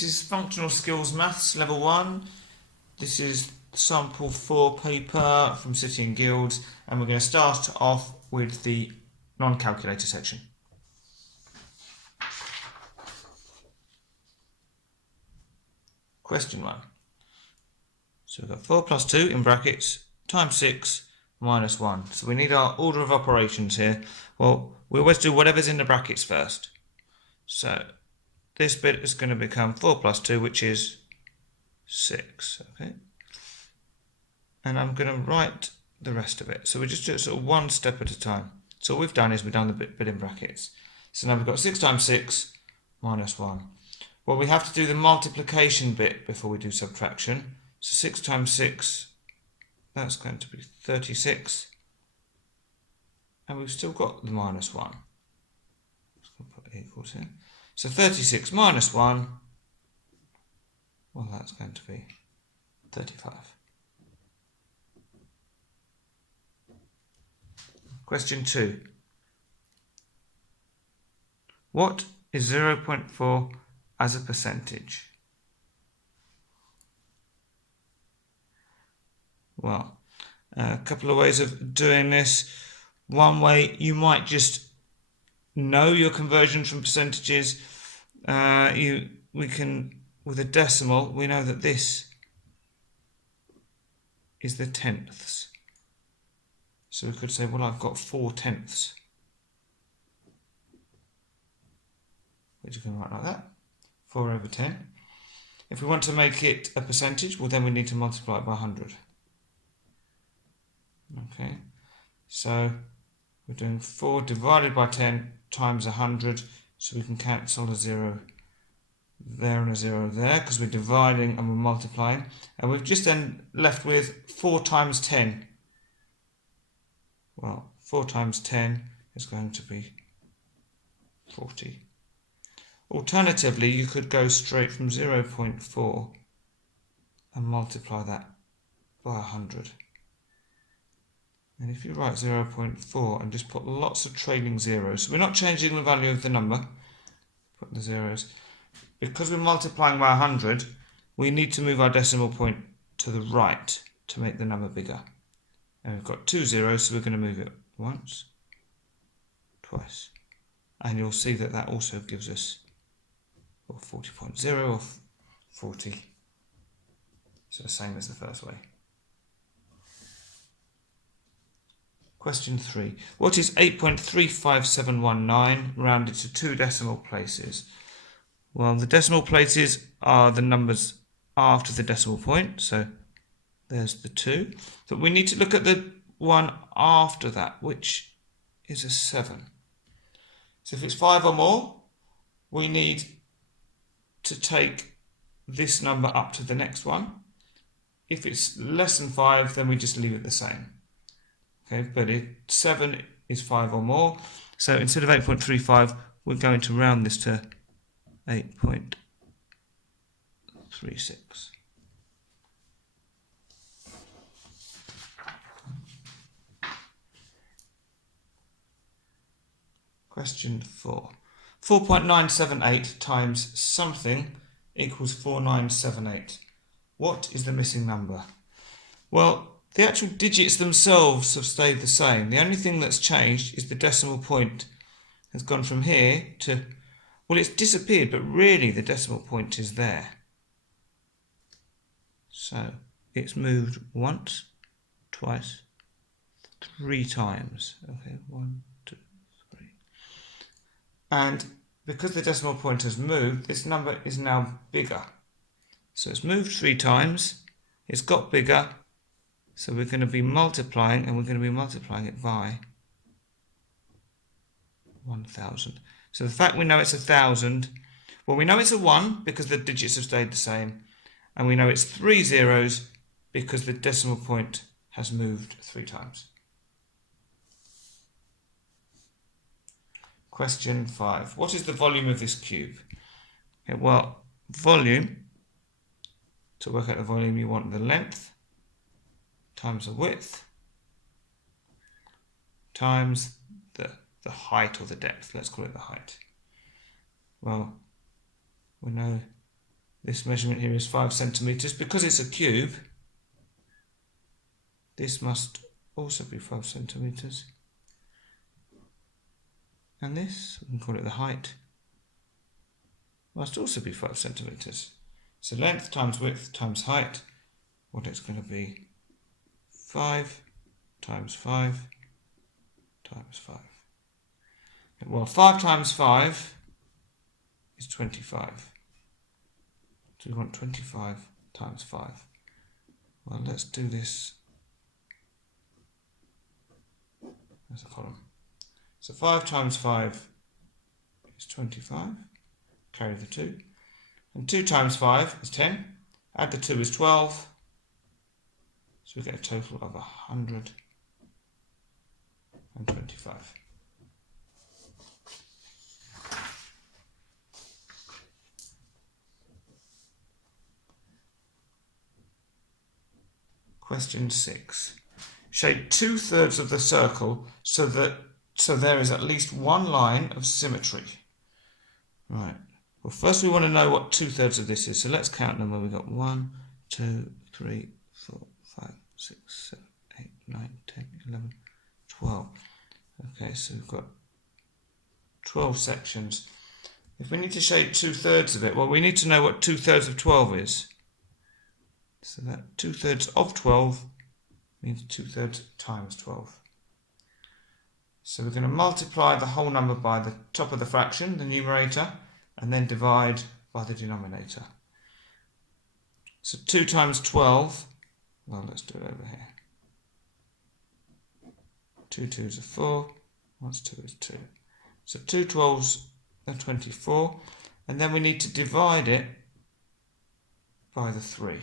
This is Functional Skills Maths Level 1. This is Sample 4 paper from City and Guilds, and we're going to start off with the non-calculator section. Question 1. So we've got 4 plus 2 in brackets times 6 minus 1. So we need our order of operations here. Well, we always do whatever's in the brackets first. So this bit is going to become 4 plus 2, which is 6. Okay. And I'm going to write the rest of it. So we just do it sort of one step at a time. So all we've done is we've done the bit in brackets. So now we've got 6 times 6 minus 1. Well, we have to do the multiplication bit before we do subtraction. So 6 times 6, that's going to be 36. And we've still got the minus 1. Just going to put equals here. So 36 minus 1, well, that's going to be 35. Question 2. What is 0.4 as a percentage? Well, a couple of ways of doing this. One way, you might just know your conversion from percentages. We can, with a decimal, we know that this is the tenths. So we could say, well, I've got 4 tenths. Which you can write like that, 4 over 10. If we want to make it a percentage, well, then we need to multiply it by 100. Okay, so we're doing 4 divided by 10 times 100, so we can cancel a 0 there and a 0 there, because we're dividing and we're multiplying. And we've just then left with 4 times 10. Well, 4 times 10 is going to be 40. Alternatively, you could go straight from 0.4 and multiply that by 100. And if you write 0.4 and just put lots of trailing zeros, so we're not changing the value of the number, put the zeros. Because we're multiplying by 100, we need to move our decimal point to the right to make the number bigger. And we've got 2 zeros, so we're going to move it once, twice. And you'll see that that also gives us 40.0 or 40. So the same as the first way. Question 3. What is 8.35719 rounded to 2 decimal places? Well, the decimal places are the numbers after the decimal point. So there's the 2. But we need to look at the one after that, which is a 7. So if it's 5 or more, we need to take this number up to the next one. If it's less than 5, then we just leave it the same. Okay, but 7 is 5 or more. So instead of 8.35, we're going to round this to 8.36. Question 4. 4.978 times something equals 4978. What is the missing number? Well, the actual digits themselves have stayed the same. The only thing that's changed is the decimal point has gone from here to, well, it's disappeared, but really the decimal point is there. So it's moved once, twice, 3 times. Okay, 1, 2, 3. And because the decimal point has moved, this number is now bigger. So it's moved 3 times, it's got bigger, so we're going to be multiplying, and we're going to be multiplying it by 1000. So the fact we know it's 1000, well, we know it's a 1 because the digits have stayed the same, and we know it's 3 zeros because the decimal point has moved 3 times. Question 5. What is the volume of this cube? Okay, well, volume, to work out the volume, you want the length times the width times the height or the depth. Let's call it the height. Well, we know This measurement here is 5 centimetres. Because it's a cube, this must also be 5 centimetres. And this, we can call it the height, must also be 5 centimetres. So length times width times height, what it's going to be 5 times 5 times 5. Well, 5 times 5 is 25. So we want 25 times 5. Well, let's do this as a column. So 5 times 5 is 25. Carry the 2. And 2 times 5 is 10. Add the 2 is 12. So we get a total of 125. Question 6. Shape 2/3 of the circle so there is at least one line of symmetry. Right. Well, first we want to know what 2/3 of this is. So let's count them. Where we've got 1, 2, 3, 4, 5, 6, 7, 8, 9, 10, 11, 12. Okay, so we've got 12 sections. If we need to shape 2/3 of it, well, we need to know what 2/3 of 12 is. So that 2/3 of 12 means 2/3 times 12. So we're going to multiply the whole number by the top of the fraction, the numerator, and then divide by the denominator. So 2 times 12, well, let's do it over here. 2 2s are 4, what's 2 is 2. So 2 12s are 24, and then we need to divide it by the 3.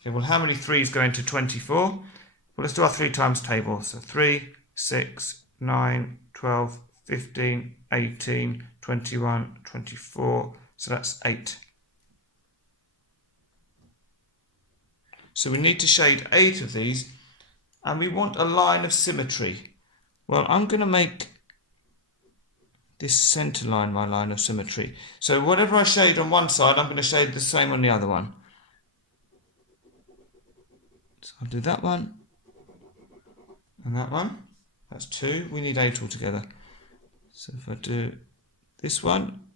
Okay, well, how many 3's go into 24? Well, let's do our 3 times table. So 3, 6, 9, 12, 15, 18, 21, 24. So that's 8. So we need to shade 8 of these, and we want a line of symmetry. Well, I'm going to make this centre line my line of symmetry. So whatever I shade on one side, I'm going to shade the same on the other one. So I'll do that one and that one. That's 2. We need 8 altogether. So if I do this one,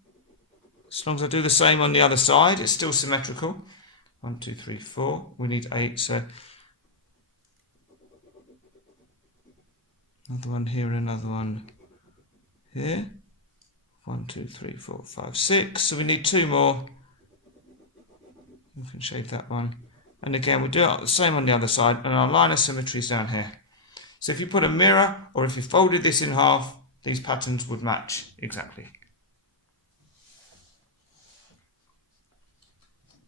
as long as I do the same on the other side, it's still symmetrical. 1, 2, 3, 4. We need 8. So another one here and another one here. 1, 2, 3, 4, 5, 6. So we need 2 more. We can shade that one. And again, we do it the same on the other side, and our line of symmetry is down here. So if you put a mirror, or if you folded this in half, these patterns would match exactly.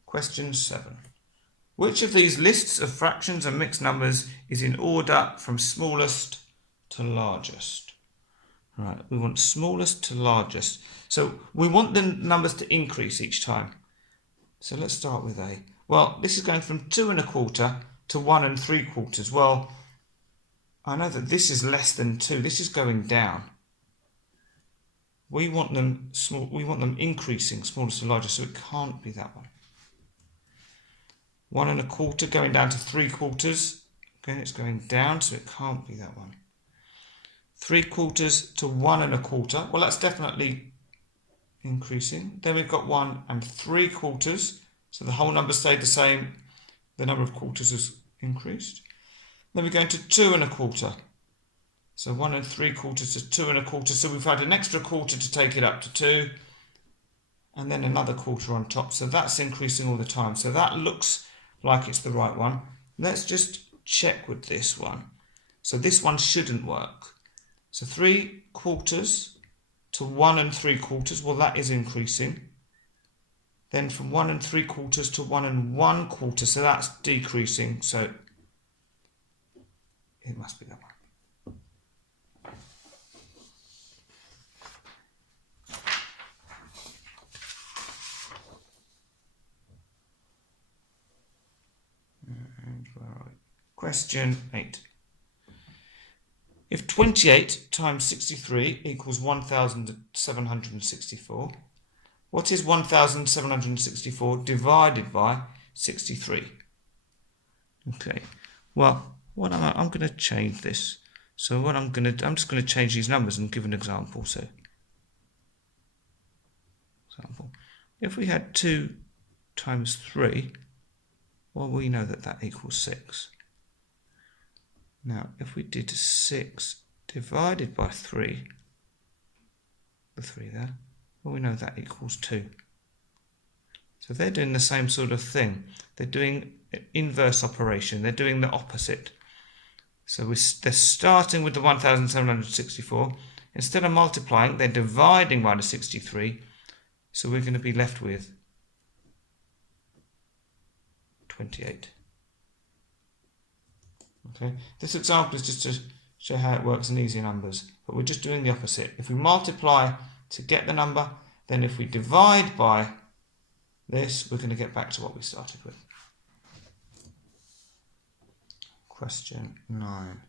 Question 7. Which of these lists of fractions and mixed numbers is in order from smallest to largest? Right, we want smallest to largest. So we want the numbers to increase each time. So let's start with A. Well, this is going from 2 1/4 to 1 3/4. Well, I know that this is less than 2. This is going down. We want them small. We want them increasing, smallest to largest. So it can't be that one. 1 1/4 going down to 3/4. Again, it's going down, so it can't be that one. 3/4 to 1 1/4. Well, that's definitely increasing. Then we've got 1 3/4. So the whole number stayed the same. The number of quarters has increased. Then we're going to 2 1/4. So 1 3/4 to 2 1/4. So we've had an extra quarter to take it up to 2. And then another quarter on top. So that's increasing all the time. So that looks like it's the right one. Let's just check with this one. So this one shouldn't work. So 3/4 to 1 3/4. Well, that is increasing. Then from 1 3/4 to 1 1/4. So that's decreasing. So it must be that one. And where are we? Question 8. If 28 times 63 equals 1,764, What is 1764 divided by 63? Okay, well, I'm going to change this. So I'm just going to change these numbers and give an example. So, if we had 2 times 3, well, we know that that equals 6. Now, if we did 6 divided by 3, the 3 there, well, we know that equals 2. So they're doing the same sort of thing. They're doing an inverse operation. They're doing the opposite. So they're starting with the 1764. Instead of multiplying, they're dividing by the 63. So we're going to be left with 28. Okay, this example is just to show how it works in easy numbers, but we're just doing the opposite. If we multiply to get the number, then if we divide by this, we're going to get back to what we started with. Question 9.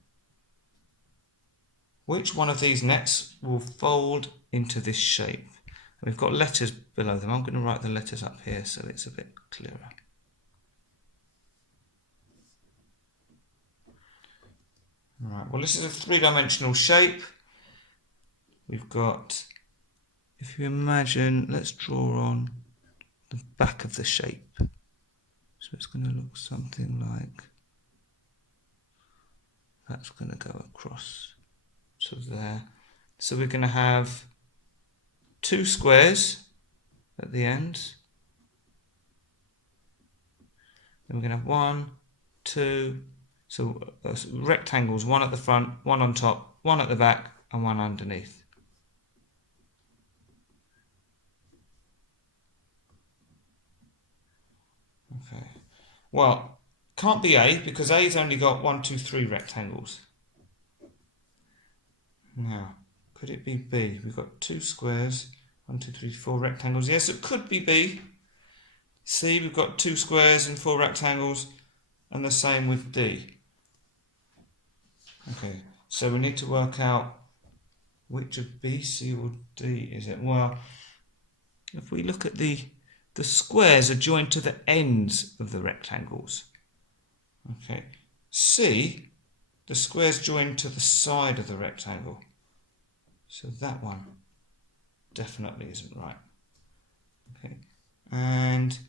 Which one of these nets will fold into this shape? And we've got letters below them. I'm going to write the letters up here so it's a bit clearer. Right, well, this is a 3-dimensional shape. We've got, if you imagine, let's draw on the back of the shape. So it's going to look something like that's going to go across to there. So we're going to have 2 squares at the end. Then we're going to have 1, 2, so rectangles, 1 at the front, 1 on top, 1 at the back, and 1 underneath. Okay, well, can't be A because A's only got 1, 2, 3 rectangles. Now, could it be B? We've got 2 squares, 1, 2, 3, 4 rectangles. Yes, it could be B. C, we've got 2 squares and 4 rectangles, and the same with D. Okay, so we need to work out which of B, C, or D is it. Well, if we look at the squares are joined to the ends of the rectangles. Okay, C, the square's joined to the side of the rectangle. So that one definitely isn't right. Okay, and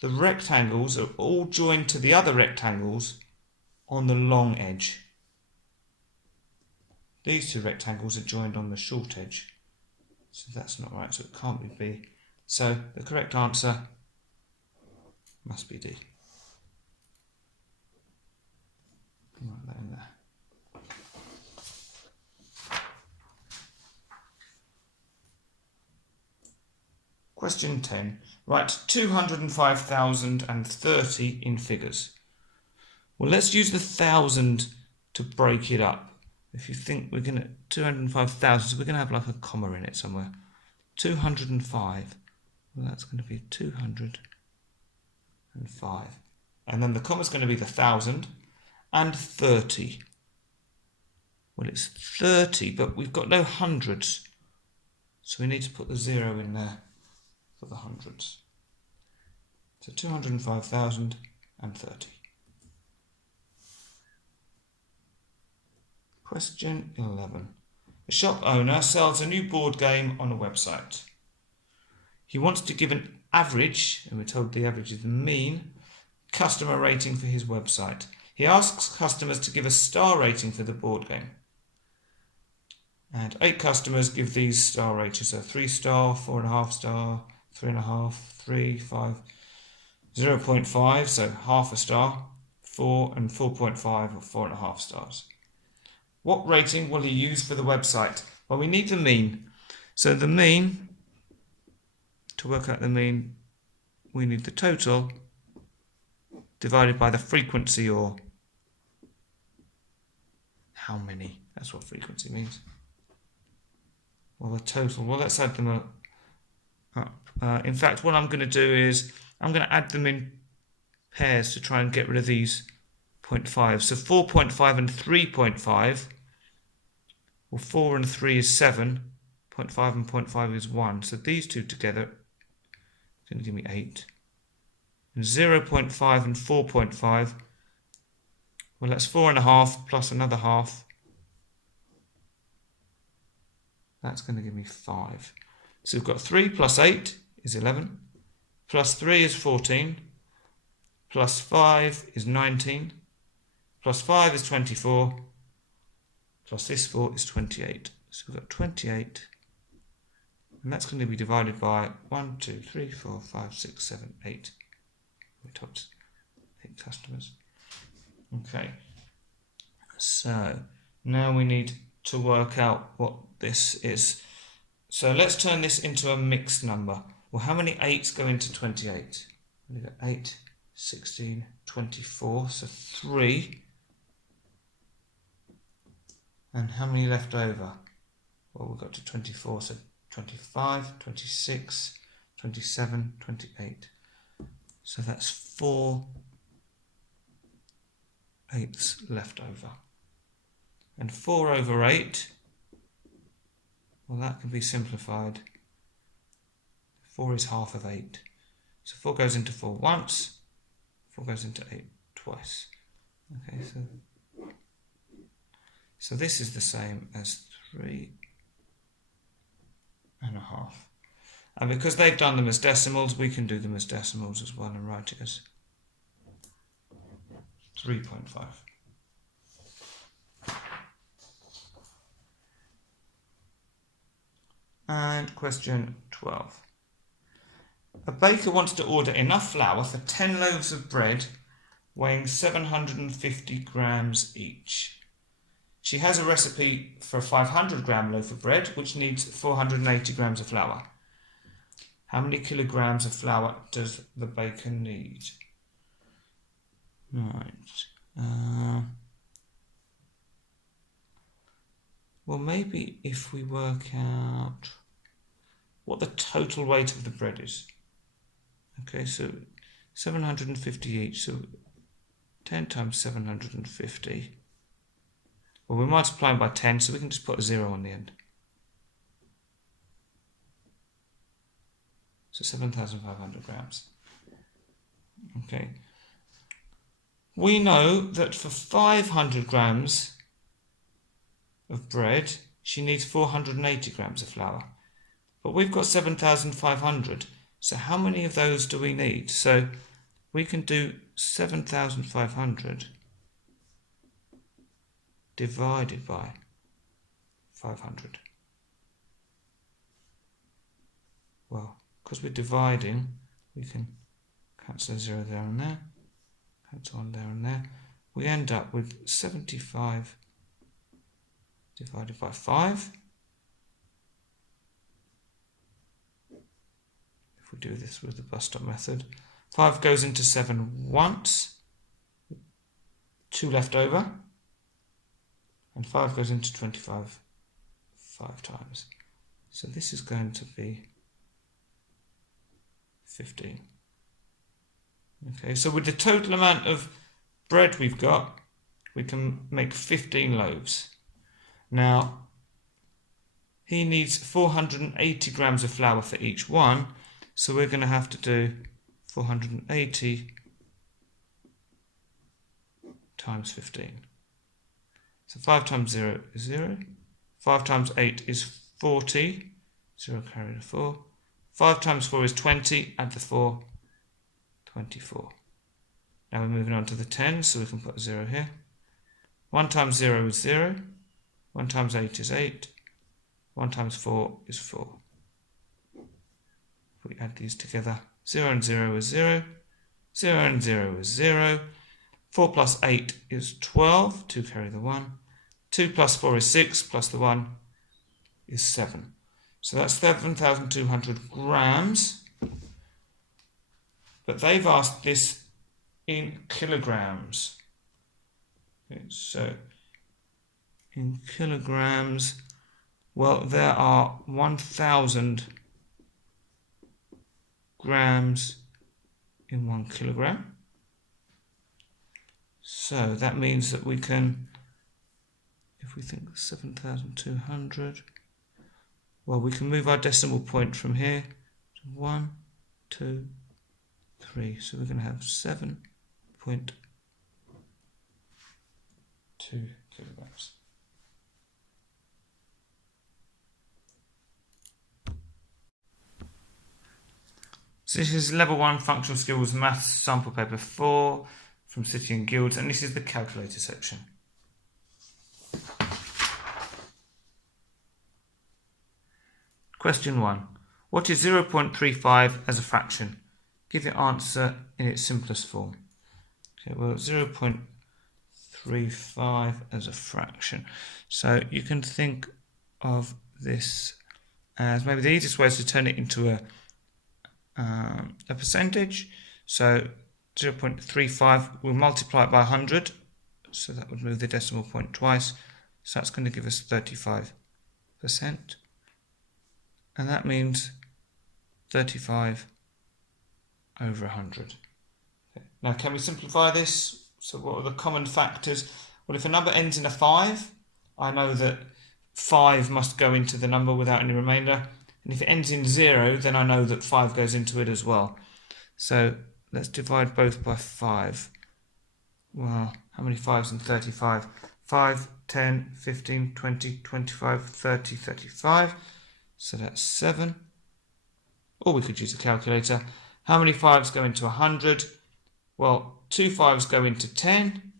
the rectangles are all joined to the other rectangles on the long edge. These 2 rectangles are joined on the short edge. So that's not right, so it can't be B. So the correct answer must be D. Write that in there. Question 10. Write 205,030 in figures. Well, let's use the 1,000 to break it up. If you think we're going to 205,000, so we're going to have like a comma in it somewhere. 205. Well, that's going to be 205. And then the comma's going to be the 1,000 and 30. Well, it's 30, but we've got no hundreds. So we need to put the 0 in there for the hundreds. So 205,030. Question 11. A shop owner sells a new board game on a website. He wants to give an average, and we're told the average is the mean, customer rating for his website. He asks customers to give a star rating for the board game. And 8 customers give these star ratings, so 3 star, 4.5 star, 3.5, 3, 5, 0.5, so half a star, 4 and 4.5 or 4.5 stars. What rating will he use for the website? Well, we need the mean. So the mean, to work out the mean, we need the total divided by the frequency, or how many. That's what frequency means. Well, the total. Well, let's add them up. In fact, what I'm going to do is I'm going to add them in pairs to try and get rid of these 0.5. So 4.5 and 3.5. Well, 4 and 3 is 7. 0.5 and 0.5 is 1. So these two together It's going to give me 8. And 0.5 and 4.5. Well, that's 4.5 plus another half. That's going to give me 5. So we've got 3 plus 8 is 11. Plus 3 is 14. Plus 5 is 19. Plus 5 is 24. Plus this 4 is 28. So we've got 28. And that's going to be divided by 1, 2, 3, 4, 5, 6, 7, 8. We talked 8 customers. Okay. So now we need to work out what this is. So let's turn this into a mixed number. Well, how many 8s go into 28? We've got 8, 16, 24, so 3. And how many left over? Well, we've got to 24, so 25, 26, 27, 28. So that's 4 8s left over. And 4 over 8, well, that can be simplified. 4 is half of 8. So 4 goes into 4 once, 4 goes into 8 twice. Okay, so this is the same as 3.5. And because they've done them as decimals, we can do them as decimals as well and write it as 3.5. And question 12. A baker wants to order enough flour for 10 loaves of bread weighing 750 grams each. She has a recipe for a 500 gram loaf of bread which needs 480 grams of flour. How many kilograms of flour does the baker need? Right. Well, maybe if we work out what the total weight of the bread is. Okay, so 750 each, so 10 times 750. Well, we're multiplying by 10, so we can just put a 0 on the end. So 7,500 grams. Okay. We know that for 500 grams of bread, she needs 480 grams of flour. But we've got 7,500. So how many of those do we need? So we can do 7,500 divided by 500. Well, because we're dividing, we can cancel a 0 there and there, cancel 1 there and there. We end up with 75 divided by 5. If we do this with the bus stop method, 5 goes into 7 once, 2 left over, and 5 goes into 25 5 times. So this is going to be 15. Okay, so with the total amount of bread we've got, we can make 15 loaves. Now, he needs 480 grams of flour for each one, so we're going to have to do 480 times 15. So 5 times 0 is 0. 5 times 8 is 40. 0 carried a 4. 5 times 4 is 20. Add the 4. 24. Now we're moving on to the 10, so we can put a 0 here. 1 times 0 is 0. 1 times 8 is 8. 1 times 4 is 4. If we add these together, 0 and 0 is 0. 0 and 0 is 0. 4 plus 8 is 12. 2 carry the 1. 2 plus 4 is 6. Plus the 1 is 7. So that's 7,200 grams. But they've asked this in kilograms. Okay, so in kilograms, well, there are 1,000 grams in 1 kilogram. So that means that we can, if we think 7,200, well, we can move our decimal point from here to 1, 2, 3. So we're going to have 7.2 kilograms. So this is Level 1 Functional Skills Maths Sample Paper 4 from City and Guilds, and this is the calculator section. Question 1. What is 0.35 as a fraction? Give the answer in its simplest form. Okay, well, 0.35 as a fraction. So you can think of this as maybe the easiest way is to turn it into a percentage. So 0.35, we'll multiply it by 100. So that would move the decimal point twice. So that's going to give us 35%. And that means 35 over 100. Okay. Now, can we simplify this? So what are the common factors? Well, if a number ends in a 5, I know that 5 must go into the number without any remainder. And if it ends in 0, then I know that 5 goes into it as well. So let's divide both by 5. Well, how many 5s in 35? 5, 10, 15, 20, 25, 30, 35. So that's 7. Or we could use a calculator. How many 5s go into 100? Well, 2 5s go into 10.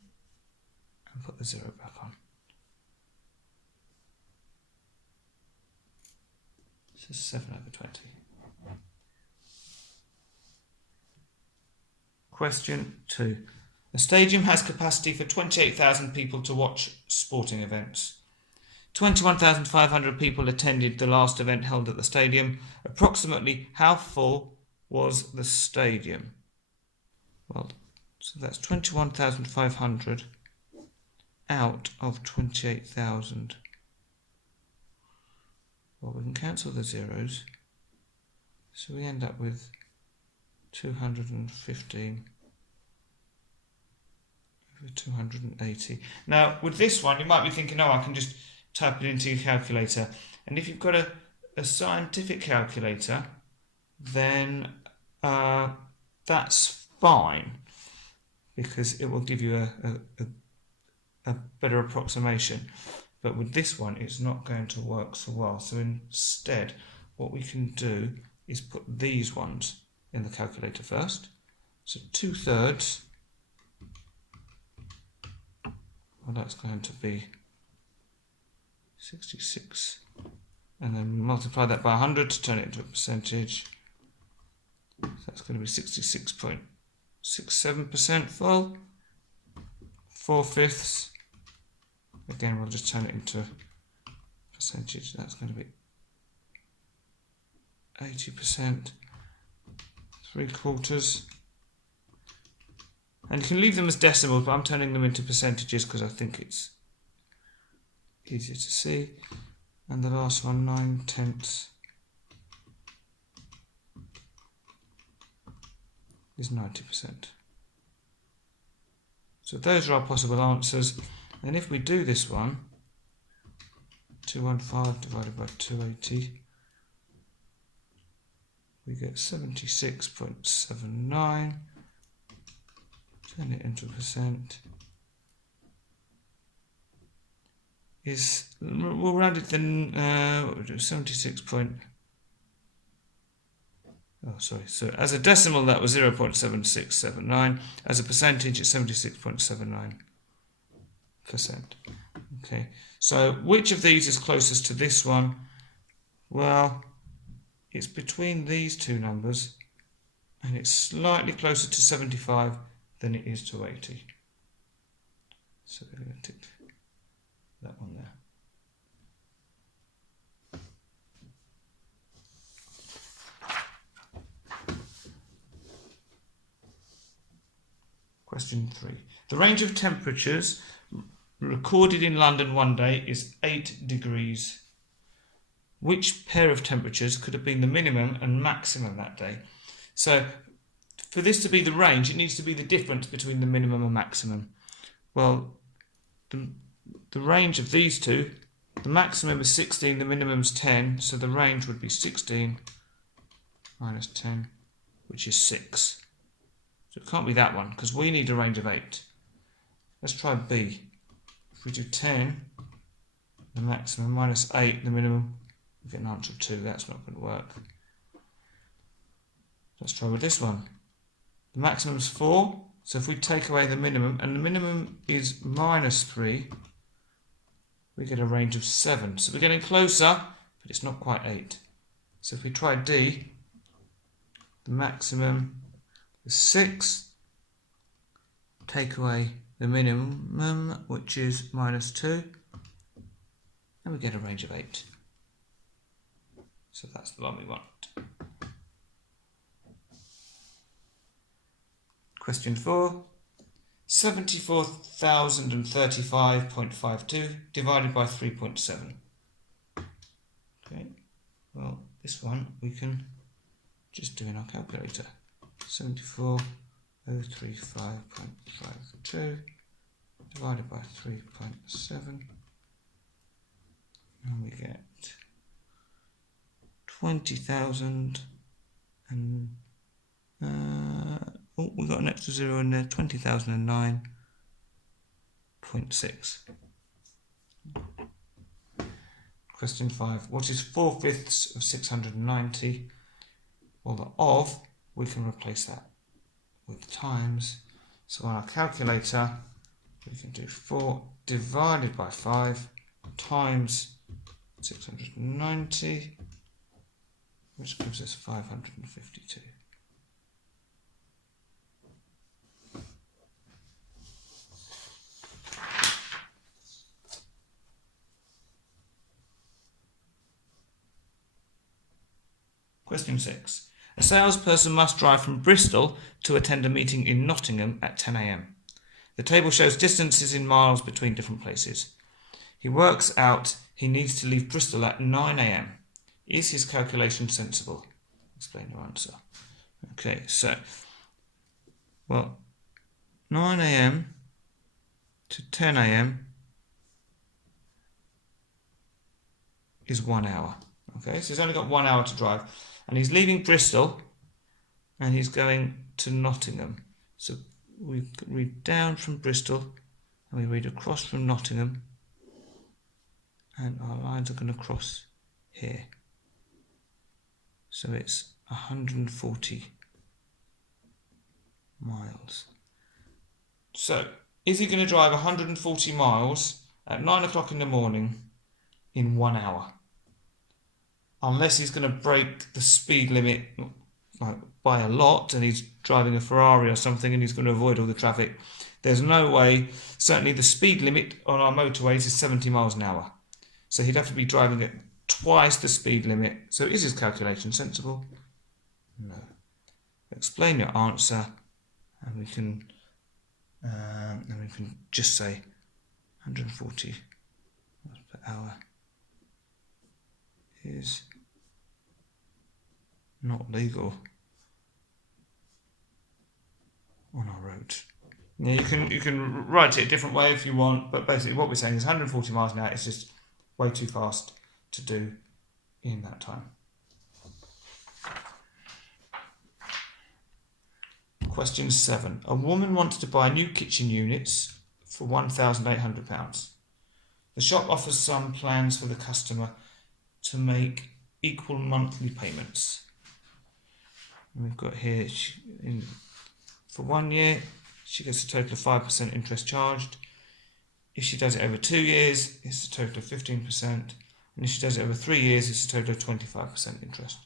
And put the 0 back on. So 7 over 20. Question 2. The stadium has capacity for 28,000 people to watch sporting events. 21,500 people attended the last event held at the stadium. Approximately how full was the stadium? Well, so that's 21,500 out of 28,000. Well, we can cancel the zeros. So we end up with 215 over 280. Now, with this one, you might be thinking, oh, I can just type it into your calculator. And if you've got a scientific calculator, then that's fine, because it will give you a better approximation. But with this one, it's not going to work so well. So instead, what we can do is put these ones in the calculator first. So 2/3, well, that's going to be 66, and then multiply that by 100 to turn it into a percentage. So that's going to be 66.67% full. 4/5. Again, we'll just turn it into a percentage. That's going to be 80%. 3/4. And you can leave them as decimals, but I'm turning them into percentages because I think it's easier to see. And the last one, 9/10 is 90%. So those are our possible answers. And if we do this one, 215 divided by 280, we get 76.79. Turn it into a percent. We'll round it then, what we do, 76 point, so as a decimal that was 0.7679, as a percentage it's 76.79%. Okay, so which of these is closest to this one? Well, it's between these two numbers, and it's slightly closer to 75 than it is to 80. So we're going to tick that one there. Question 3. The range of temperatures recorded in London one day is 8 degrees. Which pair of temperatures could have been the minimum and maximum that day? So for this to be the range, it needs to be the difference between the minimum and maximum. Well, the range of these two, the maximum is 16, the minimum is 10, so the range would be 16 minus 10 which is 6. So it can't be that one, because we need a range of 8. Let's try B. If we do 10, the maximum, minus 8, the minimum, we get an answer of 2. That's not going to work. Let's try with this one. The maximum is 4, so if we take away the minimum, and the minimum is minus 3, we get a range of 7. So we're getting closer, but it's not quite 8. So if we try D, the maximum is 6, take away the minimum, which is minus 2, and we get a range of 8. So that's the one we want. Question 4. 74,035.52 divided by 3.7. Okay, well, this one we can just do in our calculator. 74,035.52 divided by 3.7, and we get 20,000 and oh, we got an extra 0 in there, 20,009.6. Question 5. What is 4/5 of 690? Well, the of, we can replace that with times. So on our calculator, we can do 4 divided by 5 times 690, which gives us 552. Question 6. A salesperson must drive from Bristol to attend a meeting in Nottingham at 10 a.m. The table shows distances in miles between different places. He works out he needs to leave Bristol at 9 a.m. Is his calculation sensible? Explain your answer. Okay, so, well, 9 a.m. to 10 a.m. is 1 hour. Okay, so he's only got 1 hour to drive. And he's leaving Bristol and he's going to Nottingham. So we read down from Bristol and we read across from Nottingham, and our lines are going to cross here. So it's 140 miles. So is he going to drive 140 miles at 9 o'clock in the morning in 1 hour? Unless he's going to break the speed limit by a lot and he's driving a Ferrari or something and he's going to avoid all the traffic. There's no way. Certainly the speed limit on our motorways is 70 miles an hour. So he'd have to be driving at twice the speed limit. So is his calculation sensible? No. Explain your answer, and we can just say 140 miles per hour is not legal on our road. Yeah, you can write it a different way if you want, but basically what we're saying is 140 miles an hour is just way too fast to do in that time. Question 7. A woman wants to buy new kitchen units for £1,800. The shop offers some plans for the customer to make equal monthly payments. And we've got here, for 1 year, she gets a total of 5% interest charged. If she does it over 2 years, it's a total of 15%. And if she does it over 3 years, it's a total of 25% interest.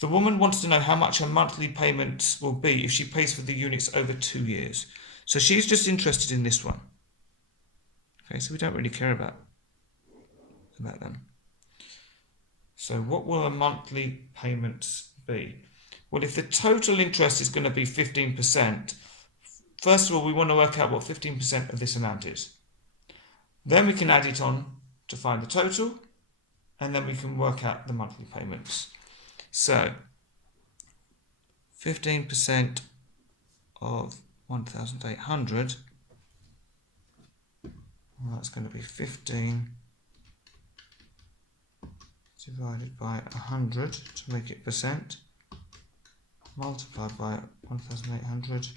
The woman wants to know how much her monthly payments will be if she pays for the units over 2 years. So she's just interested in this one. Okay, so we don't really care about them. So what will her monthly payments be? Well, if the total interest is going to be 15%, first of all, we want to work out what 15% of this amount is. Then we can add it on to find the total, and then we can work out the monthly payments. So 15% of 1,800, well, that's going to be 15 divided by 100 to make it percent. multiplied by 1,800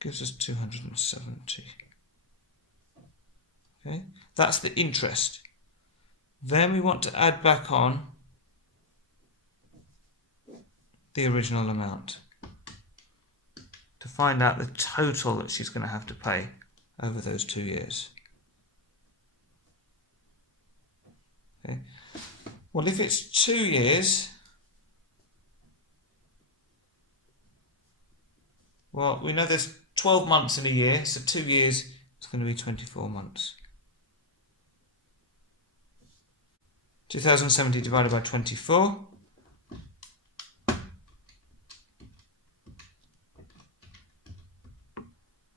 gives us 270. Okay, that's the interest. Then we want to add back on the original amount to find out the total that she's going to have to pay over those 2 years. Okay. Well, if it's 2 years, well, we know there's 12 months in a year, so 2 years is going to be 24 months. 2070 divided by 24.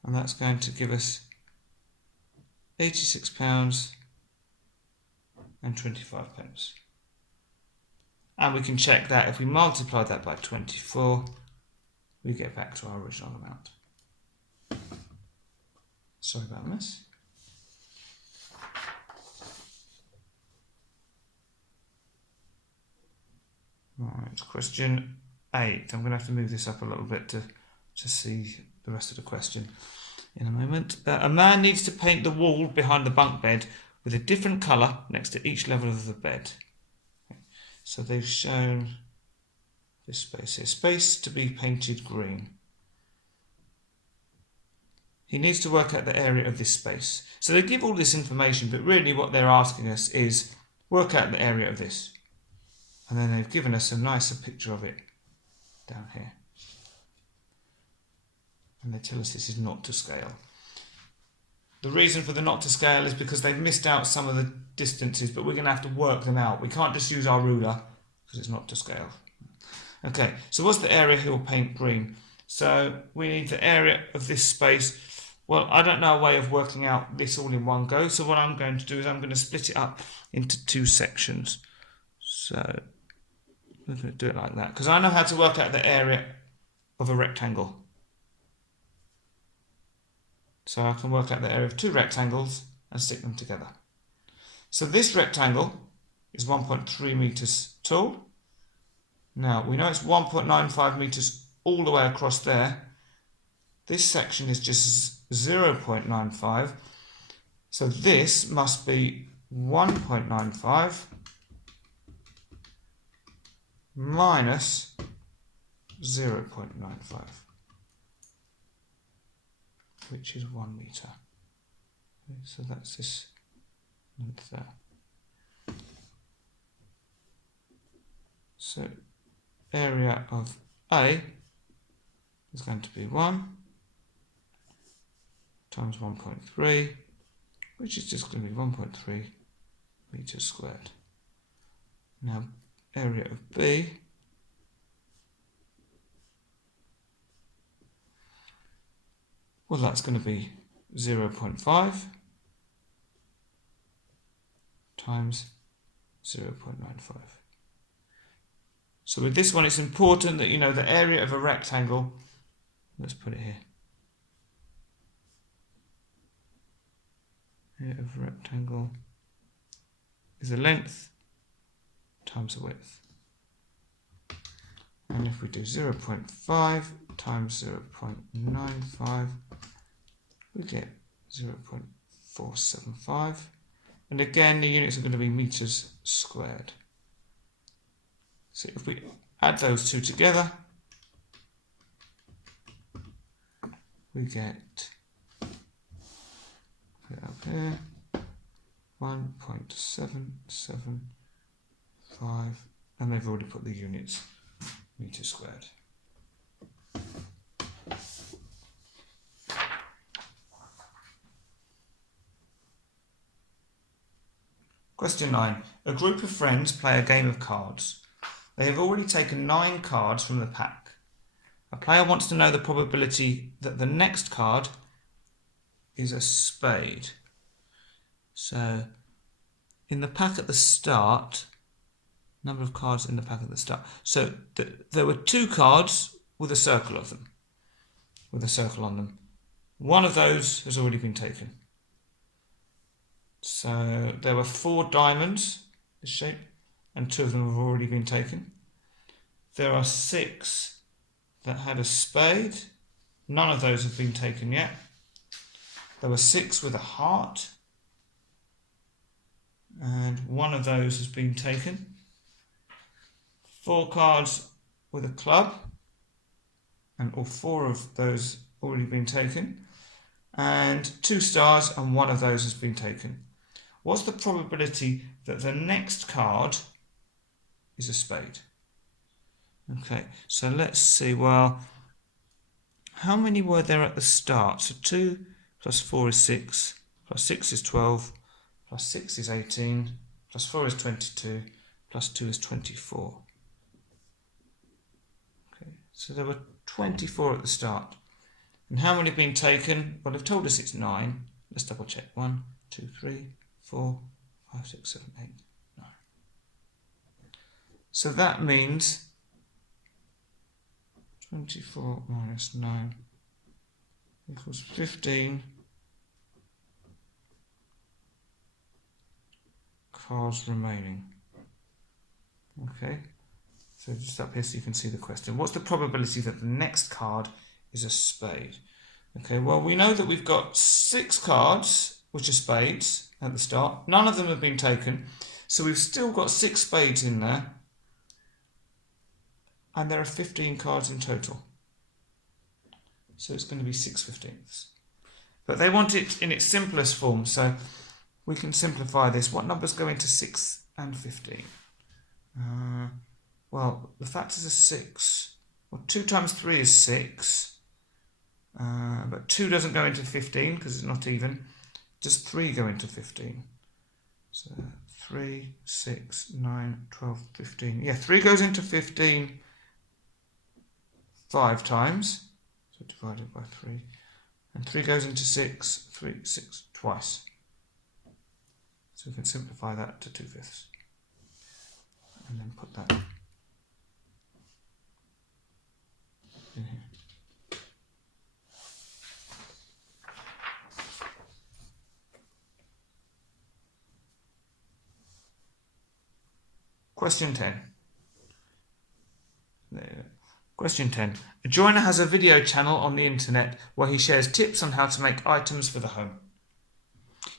And that's going to give us £86 and 25 pence. And we can check that if we multiply that by 24, we get back to our original amount. Sorry about this. Right, question 8. I'm going to have to move this up a little bit to see the rest of the question in a moment. A man needs to paint the wall behind the bunk bed with a different colour next to each level of the bed. Okay. So they've shown this space here. Space to be painted green. He needs to work out the area of this space. So they give all this information, but really what they're asking us is work out the area of this. And then they've given us a nicer picture of it down here. And they tell us this is not to scale. The reason for the not to scale is because they've missed out some of the distances, but we're going to have to work them out. We can't just use our ruler because it's not to scale. Okay, so what's the area he'll paint green? So we need the area of this space. Well, I don't know a way of working out this all in one go, so what I'm going to do is I'm going to split it up into 2 sections. So we're going to do it like that, because I know how to work out the area of a rectangle. So I can work out the area of 2 rectangles and stick them together. So this rectangle is 1.3 meters tall. Now we know it's 1.95 meters all the way across there. This section is just 0.95. So this must be 1.95 minus 0.95. which is 1 meter. Okay, so that's this length there. So area of A is going to be 1 times 1.3, which is just going to be 1.3 meters squared. Now area of B well, that's going to be 0.5 times 0.95. So with this one, it's important that you know the area of a rectangle. Let's put it here. Area of a rectangle is the length times the width. And if we do 0.5 times 0.95, we get 0.475. And again, the units are going to be meters squared. So if we add those two together, we get, put it up here, 1.775, and they've already put the units meters squared. Question 9. A group of friends play a game of cards. They have already taken 9 cards from the pack. A player wants to know the probability that the next card is a spade. So, in the pack at the start, number of cards in the pack at the start. So, there were 2 cards with a circle of them, with a circle on them. One of those has already been taken. So there were 4 diamonds, this shape, and 2 of them have already been taken. There are 6 that had a spade. None of those have been taken yet. There were 6 with a heart, and one of those has been taken. 4 cards with a club, and all 4 of those already been taken. And 2 stars, and one of those has been taken. What's the probability that the next card is a spade? Okay, so let's see. Well, how many were there at the start? So 2 plus 4 is 6, plus 6 is 12, plus 6 is 18, plus 4 is 22, plus 2 is 24. Okay, so there were 24 at the start. And how many have been taken? Well, they've told us it's 9. Let's double check. 1, 2, 3, 4, 5, 6, 7, 8, 9. So that means 24 minus 9 equals 15 cards remaining. Okay, so just up here so you can see the question. What's the probability that the next card is a spade? Okay, well, we know that we've got 6 cards which are spades at the start. None of them have been taken, so we've still got 6 spades in there, and there are 15 cards in total. So it's going to be 6/15. But they want it in its simplest form, so we can simplify this. What numbers go into 6 and 15? Well, the factors are 6. Well, 2 times 3 is 6. But 2 doesn't go into 15 because it's not even. Just 3 go into 15. So 3, 6, 9, 12, 15. Yeah, 3 goes into 15 5 times. So divided by 3. And 3 goes into 6, 3, 6 twice. So we can simplify that to 2/5. And then put that in here. Question 10. There. Question 10. A joiner has a video channel on the internet where he shares tips on how to make items for the home.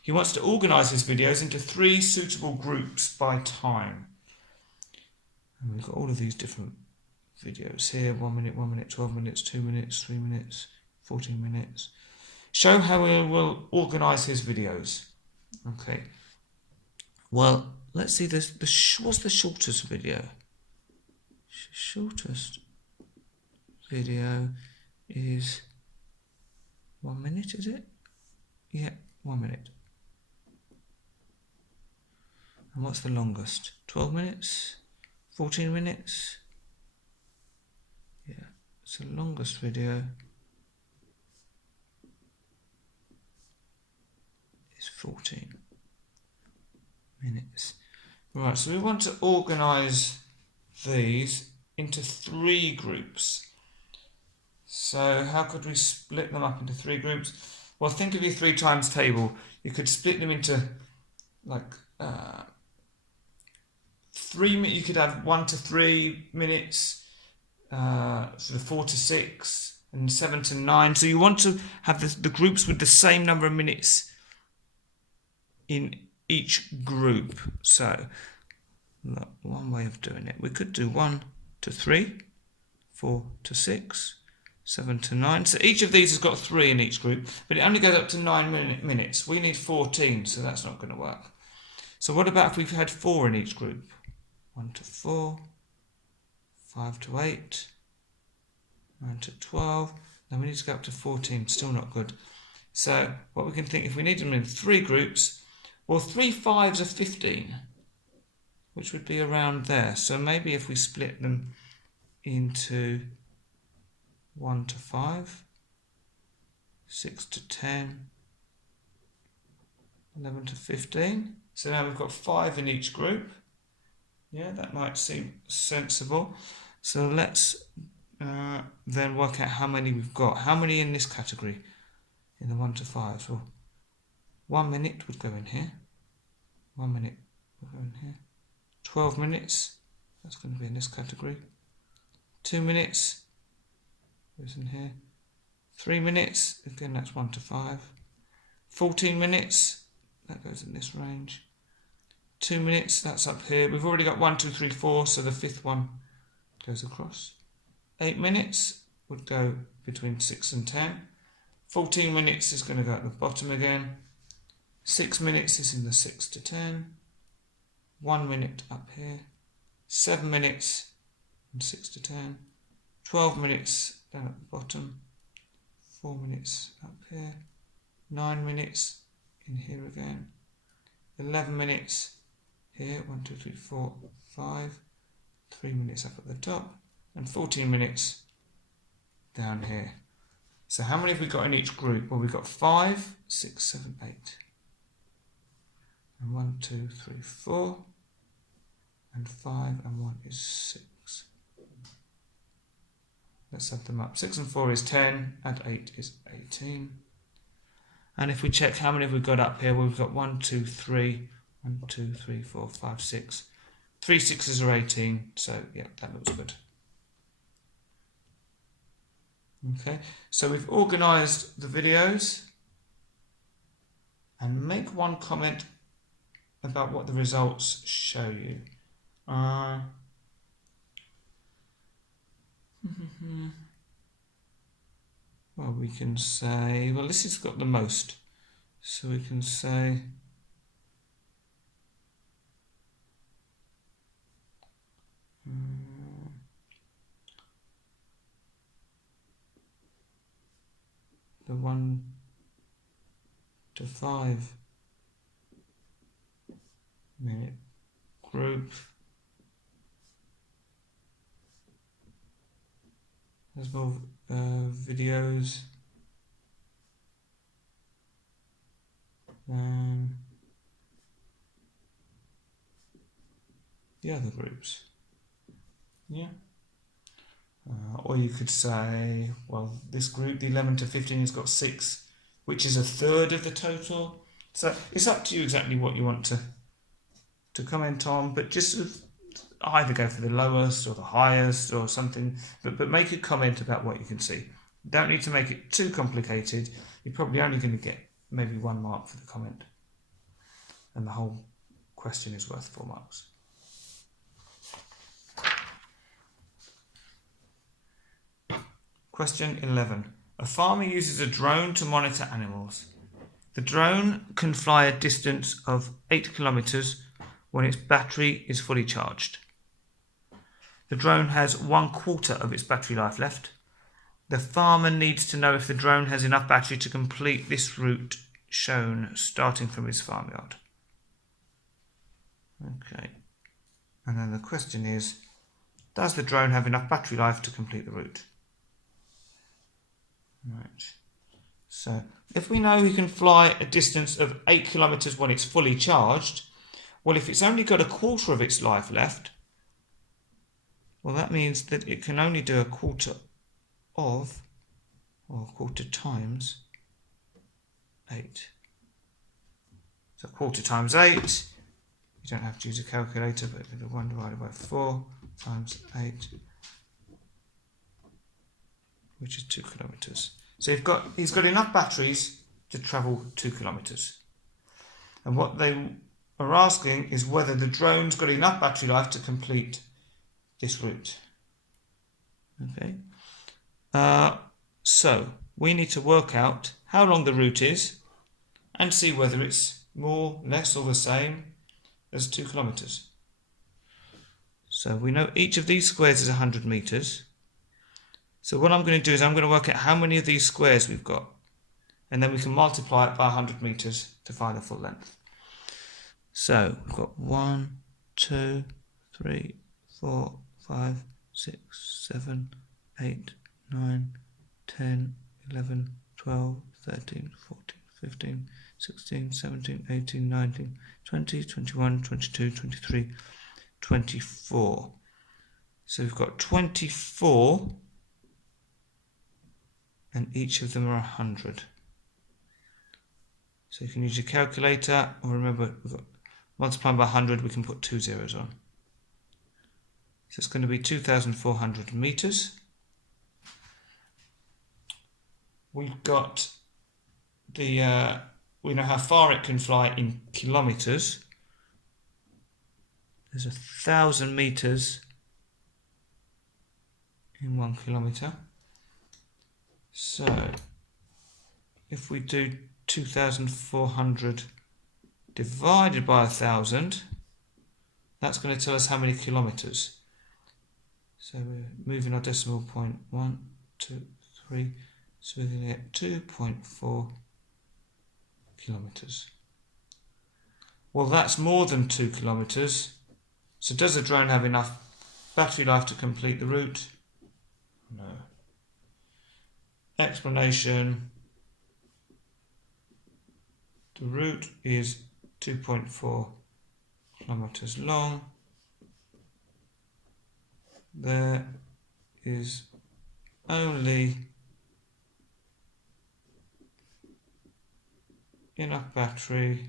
He wants to organise his videos into 3 suitable groups by time. And we've got all of these different videos here. 1 minute, 1 minute, 12 minutes, 2 minutes, 3 minutes, 14 minutes. Show how he will organise his videos. Okay. Well, let's see this. What's the shortest video? Shortest video is 1 minute, is it? Yeah, 1 minute. And what's the longest? 12 minutes? 14 minutes? Yeah, it's the longest video is 14 minutes. Right, so we want to organise these into 3 groups. So how could we split them up into 3 groups? Well, think of your 3 times table. You could split them into like 3. You could have 1 to 3 minutes, sort of 4 to 6, and 7 to 9. So you want to have the groups with the same number of minutes in each group. So look, one way of doing it, we could do 1 to 3, 4 to 6, 7 to 9. So each of these has got 3 in each group, but it only goes up to 9 minutes. We need 14, so that's not going to work. So what about if we've had 4 in each group? 1 to 4, 5 to 8, 9 to 12. Then we need to go up to 14, still not good. So what we can think, if we need them in 3 groups, well, 3 5s are 15, which would be around there. So maybe if we split them into 1 to 5, 6 to 10, 11 to 15. So now we've got 5 in each group. Yeah, that might seem sensible. So let's then work out how many we've got. How many in this category? In the 1 to 5. Well, 1 minute would go in here. 1 minute would go in here. 12 minutes, that's going to be in this category. 2 minutes, Goes in here. 3 minutes, again that's 1 to 5. 14 minutes, that goes in this range. 2 minutes, that's up here. We've already got 1, 2, 3, 4, so the 5th one goes across. 8 minutes would go between 6 and 10. 14 minutes is going to go at the bottom again. 6 minutes is in the 6 to 10. 1 minute up here. 7 minutes in 6 to 10. 12 minutes down at the bottom. 4 minutes up here. 9 minutes in here again. 11 minutes here. 1, 2, 3, 4, 5. 3 minutes up at the top. And 14 minutes down here. So how many have we got in each group? Well, we've got 5, 6, 7, 8. And 1, 2, 3, 4. And 5 and 1 is 6. Let's add them up. 6 and 4 is 10, and 8 is 18. And if we check how many have we got up here, well, we've got 1, 2, 3, 1, 2, 3, 4, 5, 6. 3 6s are 18, so yeah, that looks good. Okay, so we've organised the videos, and make one comment about what the results show you. Well, we can say, well, this has got the most, so we can say the 1 to 5 minute group has more videos than the other groups. Yeah. Or you could say, well, this group, the 11 to 15, has got 6, which is a third of the total. So it's up to you exactly what you want to comment on, but just either go for the lowest or the highest or something, but make a comment about what you can see. You don't need to make it too complicated. You're probably only going to get maybe 1 mark for the comment, and the whole question is worth 4 marks. Question 11. A farmer uses a drone to monitor animals. The drone can fly a distance of 8 kilometers when its battery is fully charged. The drone has 1/4 of its battery life left. The farmer needs to know if the drone has enough battery to complete this route shown starting from his farmyard. Okay. And then the question is, does the drone have enough battery life to complete the route? Right. So if we know we can fly a distance of 8 kilometers when it's fully charged, well, if it's only got 1/4 of its life left, well, that means that it can only do 1/4 of, or 1/4 times 8. So 1/4 times 8, you don't have to use a calculator, but 1 divided by 4 times 8, which is 2 kilometers. So he's got enough batteries to travel 2 kilometers. And what they are asking is whether the drone's got enough battery life to complete this route. Okay. So we need to work out how long the route is and see whether it's more, less, or the same as 2 kilometers. So we know each of these squares is 100 meters. So what I'm going to do is I'm going to work out how many of these squares we've got, and then we can multiply it by 100 meters to find the full length. So we've got 1, 2, 3, 4, 5, 6, 7, 8, 9, 10, 11, 12, 13, 14, 15, 16, 17, 18, 19, 20, 21, 22, 23, 24. So we've got 24, and each of them are 100. So you can use your calculator, or remember, we've got multiplying by 100, we can put 2 zeros on. So it's going to be 2,400 meters. we've got the we know how far it can fly in kilometres. There's 1,000 metres in 1 kilometre. So if we do 2,400 divided by 1,000, that's going to tell us how many kilometres. So we're moving our decimal point 1, 2, 3, so we're going to get 2.4 kilometres. Well, that's more than 2 kilometres. So does the drone have enough battery life to complete the route? No. Explanation. The route is 2.4 kilometres long. There is only enough battery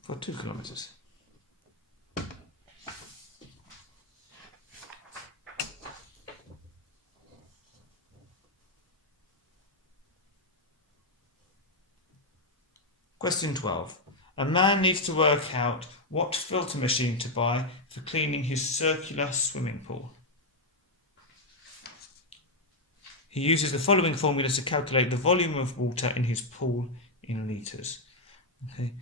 for 2 kilometres. Question 12. A man needs to work out what filter machine to buy for cleaning his circular swimming pool. He uses the following formula to calculate the volume of water in his pool in litres. Okay,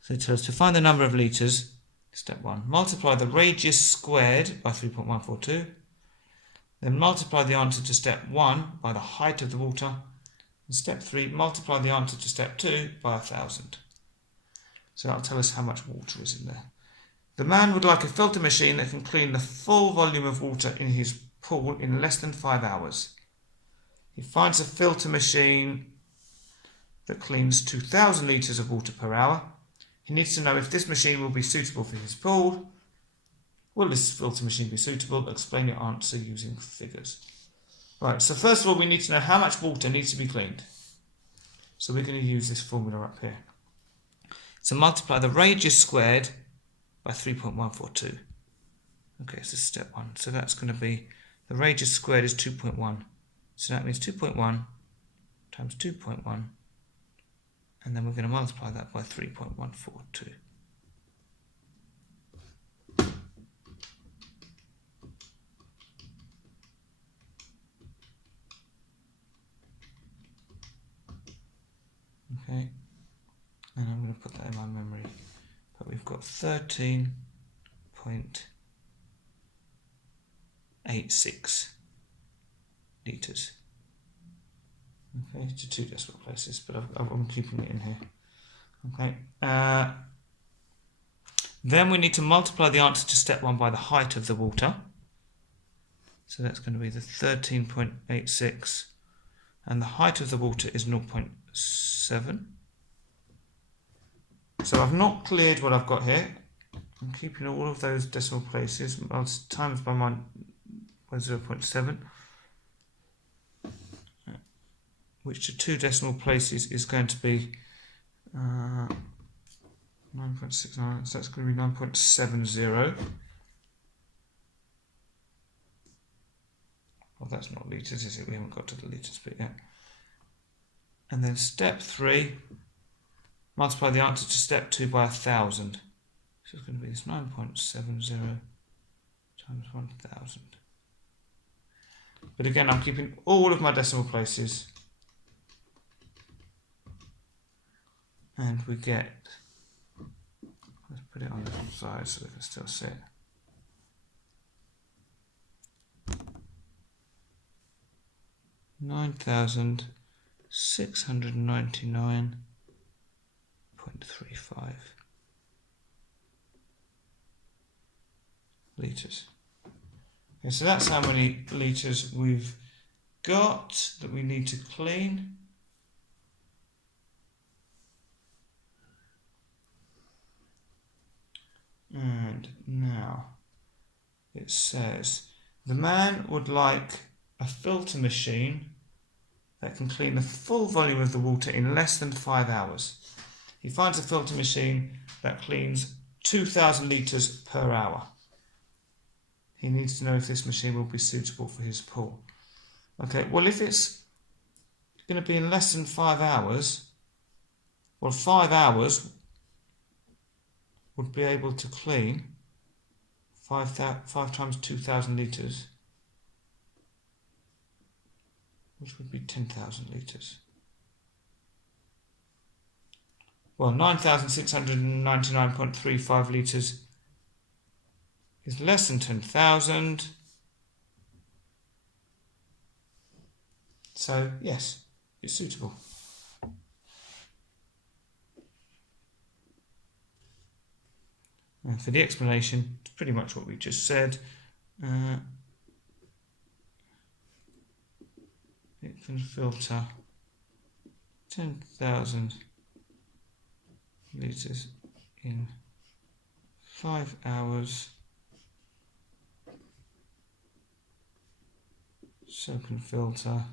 so it tells us to find the number of litres. Step 1. Multiply the radius squared by 3.142. Then multiply the answer to step 1 by the height of the water. And step 3, multiply the answer to step 2 by 1,000. So that'll tell us how much water is in there. The man would like a filter machine that can clean the full volume of water in his pool in less than 5 hours. He finds a filter machine that cleans 2,000 litres of water per hour. He needs to know if this machine will be suitable for his pool. Will this filter machine be suitable? Explain your answer using figures. Right, so first of all we need to know how much water needs to be cleaned. So we're going to use this formula up here. So multiply the radius squared by 3.142. Okay, so step 1. So that's going to be, the radius squared is 2.1. So that means 2.1 times 2.1. And then we're going to multiply that by 3.142. Okay, and I'm going to put that in my memory, but we've got 13.86 litres. Okay, to 2 decimal places, but I'm keeping it in here. Okay, then we need to multiply the answer to step 1 by the height of the water. So that's going to be the 13.86, and the height of the water is 0.7. So I've not cleared what I've got here. I'm keeping all of those decimal places. I'll times by 0.7, which to 2 decimal places is going to be 9.69. So that's going to be 9.70. Well, that's not litres, is it? We haven't got to the litres bit yet. And then step 3, multiply the answer to step 2 by 1,000. So it's going to be this 9.70 times 1,000. But again, I'm keeping all of my decimal places. And we get, let's put it on the side so they can still see it. $9,699.35 litres. Okay, so that's how many litres we've got that we need to clean. And now it says the man would like a filter machine that can clean the full volume of the water in less than 5 hours. He finds a filter machine that cleans 2,000 litres per hour. He needs to know if this machine will be suitable for his pool. Okay, well, if it's going to be in less than 5 hours, well, 5 hours would be able to clean 5 times 2,000 litres, which would be 10,000 litres. Well, 9,699.35 litres is less than 10,000. So, yes, it's suitable. And for the explanation, it's pretty much what we just said. It can filter 10,000 litres in 5 hours. So can filter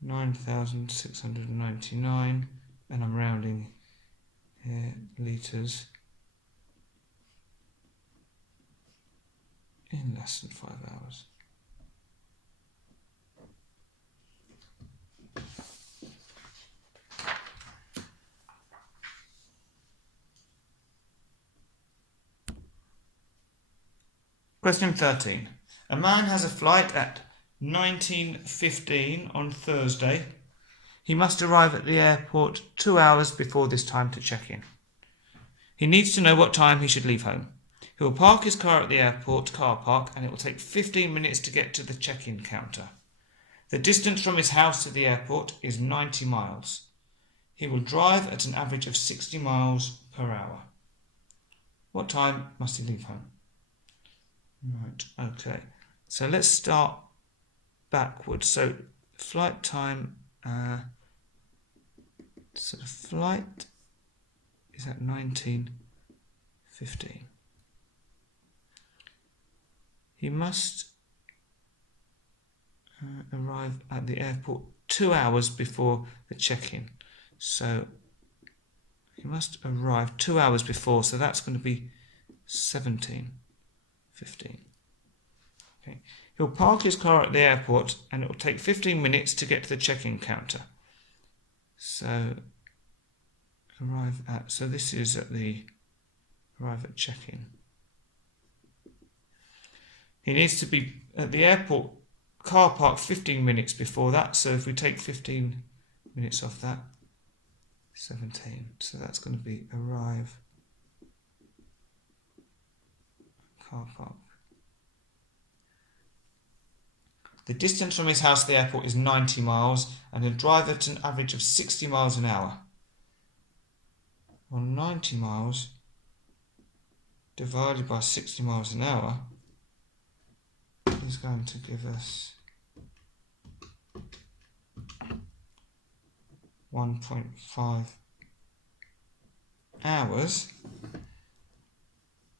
9,699, and I'm rounding here, litres in less than 5 hours. Question 13. A man has a flight at 19:15 on Thursday. He must arrive at the airport 2 hours before this time to check in. He needs to know what time he should leave home. He will park his car at the airport car park, and it will take 15 minutes to get to the check-in counter. The distance from his house to the airport is 90 miles. He will drive at an average of 60 miles per hour. What time must he leave home? Right, okay. So let's start backwards. So flight time, so the flight is at 19:15. He must arrive at the airport 2 hours before the check-in. So he must arrive 2 hours before, so that's going to be 17:15. Okay. He'll park his car at the airport, and it will take 15 minutes to get to the check-in counter. So this is arrive at check-in. He needs to be at the airport car park 15 minutes before that. So if we take 15 minutes off that, 17. So that's going to be arrive car park. The distance from his house to the airport is 90 miles, and he'll drive at an average of 60 miles an hour. Well, 90 miles divided by 60 miles an hour is going to give us 1.5 hours,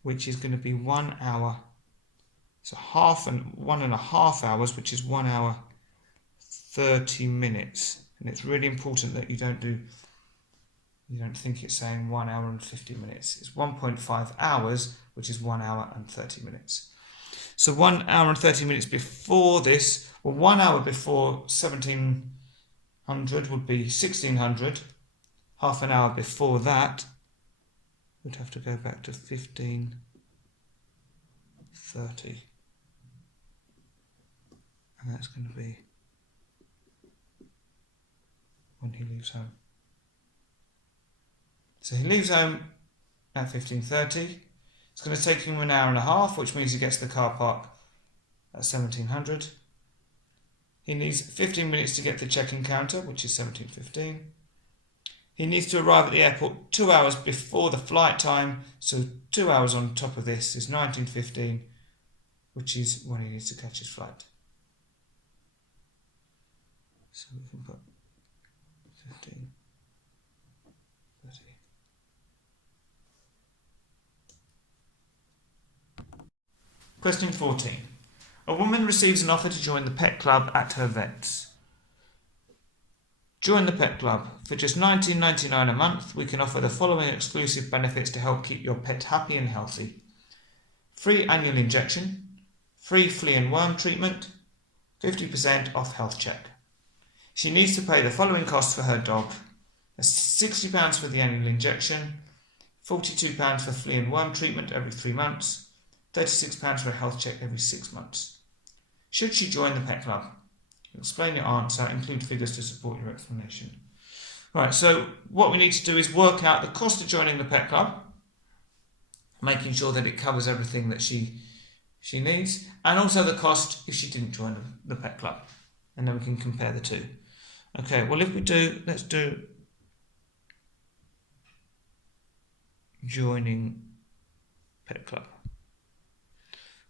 which is going to be 1 hour. So 1.5 hours, which is 1 hour 30 minutes. And it's really important that you don't think it's saying 1 hour and 50 minutes. It's 1.5 hours, which is 1 hour and 30 minutes. So 1 hour and 30 minutes before this, well, 1 hour before 1700 would be 1600. Half an hour before that, we'd have to go back to 1530. And that's going to be when he leaves home. So he leaves home at 1530. It's going to take him 1 hour and a half, which means he gets to the car park at 1700. He needs 15 minutes to get to the check-in counter, which is 1715. He needs to arrive at the airport 2 hours before the flight time, so 2 hours on top of this is 1915, which is when he needs to catch his flight. So we can put 1530. Question 14. A woman receives an offer to join the pet club at her vet's. Join the pet club. For just $19.99 a month, we can offer the following exclusive benefits to help keep your pet happy and healthy. free annual injection, free flea and worm treatment, 50% off health check. She needs to pay the following costs for her dog. £60 for the annual injection, £42 for flea and worm treatment every 3 months, £36 for a health check every 6 months. Should she join the pet club? Explain your answer, include figures to support your explanation. Right, so what we need to do is work out the cost of joining the pet club, making sure that it covers everything that she needs, and also the cost if she didn't join the pet club. And then we can compare the two. Okay, well if we do, let's do joining pet club.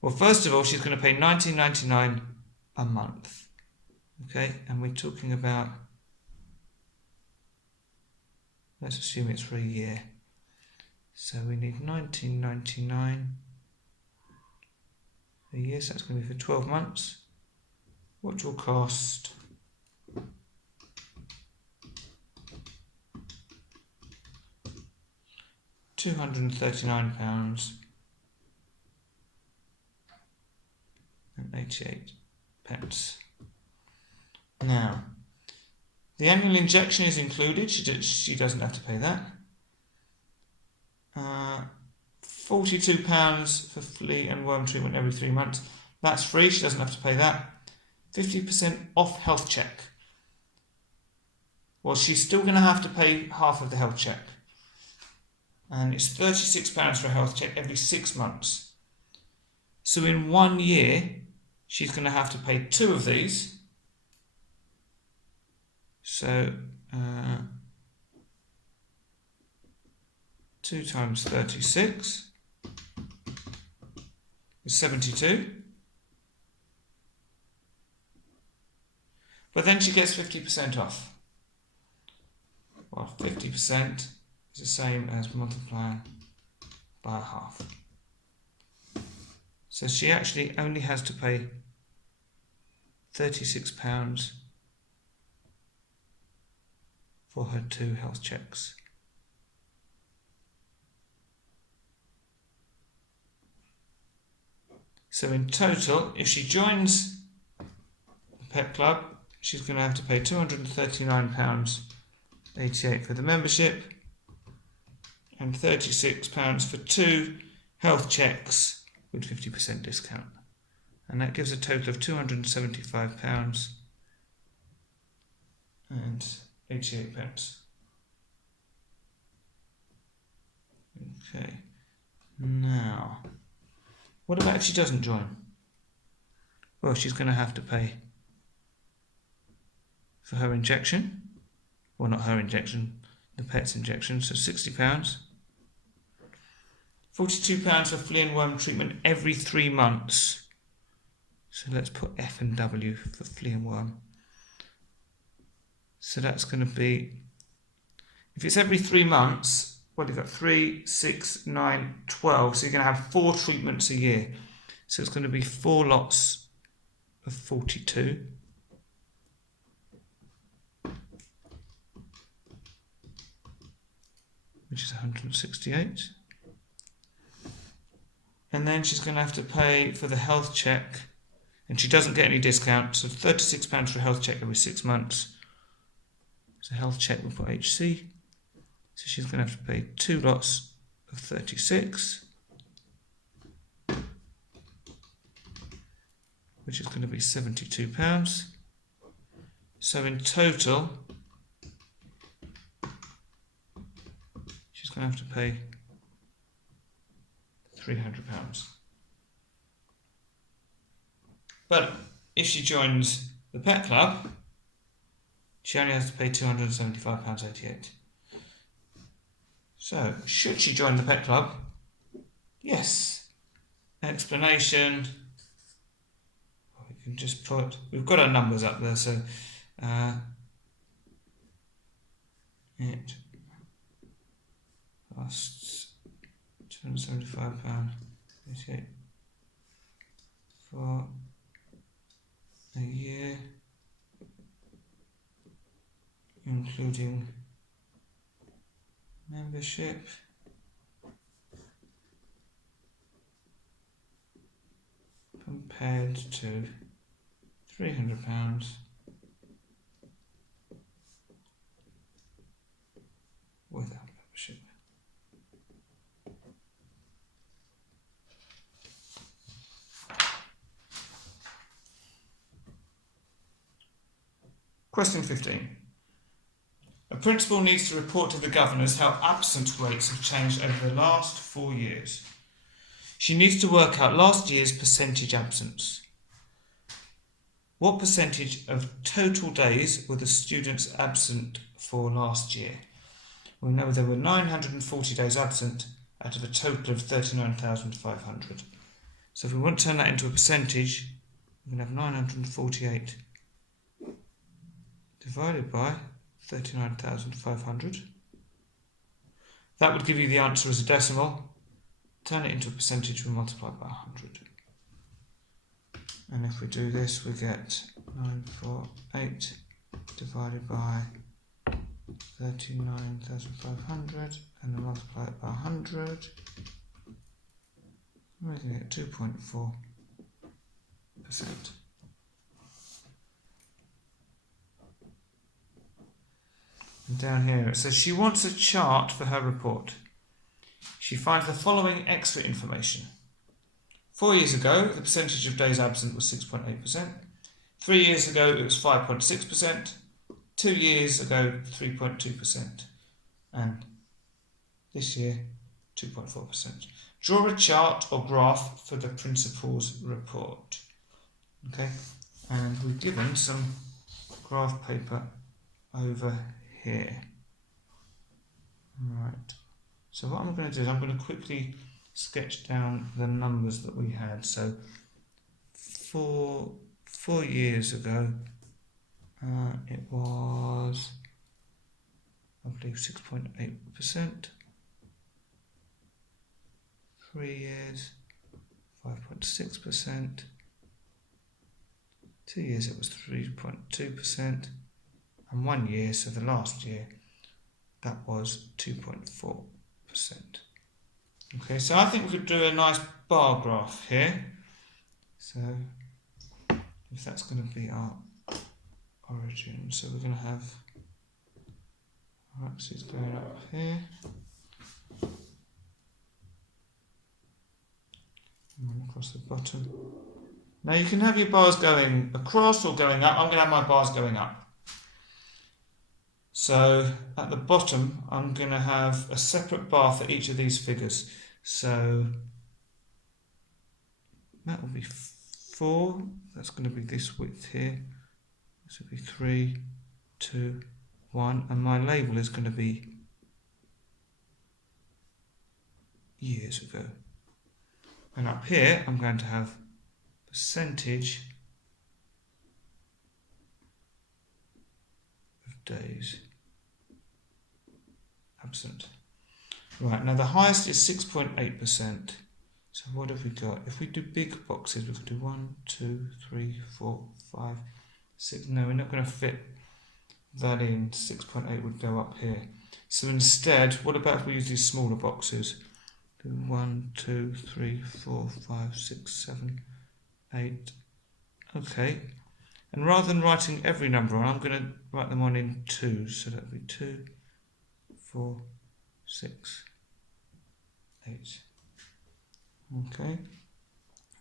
Well, first of all, she's going to pay $19.99 a month. Okay, and we're talking about, let's assume it's for a year. So we need $19.99 a year, so that's going to be for 12 months. Which will cost £239.88. Now, the annual injection is included. She doesn't have to pay that. £42 for flea and worm treatment every 3 months. That's free. She doesn't have to pay that. 50% off health check. Well, she's still going to have to pay half of the health check. And it's £36 for a health check every 6 months. So in 1 year, she's going to have to pay 2 of these. So 2 times 36 is 72. But then she gets 50% off. Well, 50% is the same as multiplying by half. So she actually only has to pay £36 for her 2 health checks. So in total, if she joins the pet club, she's going to have to pay £239.88 for the membership and £36 for 2 health checks with 50% discount. And that gives a total of £275.88. Okay, now, what about if she doesn't join? Well, she's going to have to pay for her injection. Well, not her injection, the pet's injection, so £60. £42 for flea and worm treatment every 3 months. So let's put F and W for flea and worm. So that's going to be, if it's every 3 months, well, you've got 3, 6, 9, 12. So you're going to have 4 treatments a year. So it's going to be 4 lots of 42. Which is 168. And then she's going to have to pay for the health check. And she doesn't get any discount. So £36 for a health check every 6 months. So health check, we'll put HC. So she's going to have to pay 2 lots of 36, which is going to be £72. So in total, she's going to have to pay £300. But if she joins the pet club, she only has to pay £275.88. So, should she join the pet club? Yes. Explanation. We can just put, we've got our numbers up there, so it costs £275.88 for a year, including membership compared to £300 without membership. Question 15. A principal needs to report to the governors how absent rates have changed over the last 4 years. She needs to work out last year's percentage absence. What percentage of total days were the students absent for last year? We know there were 940 days absent out of a total of 39,500. So if we want to turn that into a percentage, we're going to have 948 divided by 39,500. That would give you the answer as a decimal. Turn it into a percentage, we multiply by 100. And if we do this, we get 948 divided by 39,500 and then multiply it by 100. We're going to get 2.4%. And down here it says she wants a chart for her report. She finds the following extra information. 4 years ago, the percentage of days absent was 6.8%. 3 years ago, it was 5.6%. 2 years ago, 3.2%. And this year, 2.4%. Draw a chart or graph for the principal's report. Okay, and we're given some graph paper over here. Right. So what I'm going to do is I'm going to quickly sketch down the numbers that we had. So 4 years ago, it was, I believe, 6.8%. 3 years, 5.6%. 2 years it was 3.2%. And 1 year, so the last year, that was 2.4%. Okay, so I think we could do a nice bar graph here. So if that's going to be our origin, so we're going to have our axis going up here. And then across the bottom. Now you can have your bars going across or going up. I'm going to have my bars going up. So at the bottom, I'm going to have a separate bar for each of these figures. So that will be 4. That's going to be this width here. This will be 3, 2, 1. And my label is going to be years ago. And up here, I'm going to have percentage of days absent. Right, now the highest is 6.8%. So what have we got? If we do big boxes, we can do 1, 2, 3, 4, 5, 6. No, we're not going to fit that in. 6.8 would go up here. So instead, what about if we use these smaller boxes? Do 1, 2, 3, 4, 5, 6, 7, 8. Okay. And rather than writing every number on, I'm going to write them on in 2. So that would be 2, 4, 6, 8. Okay.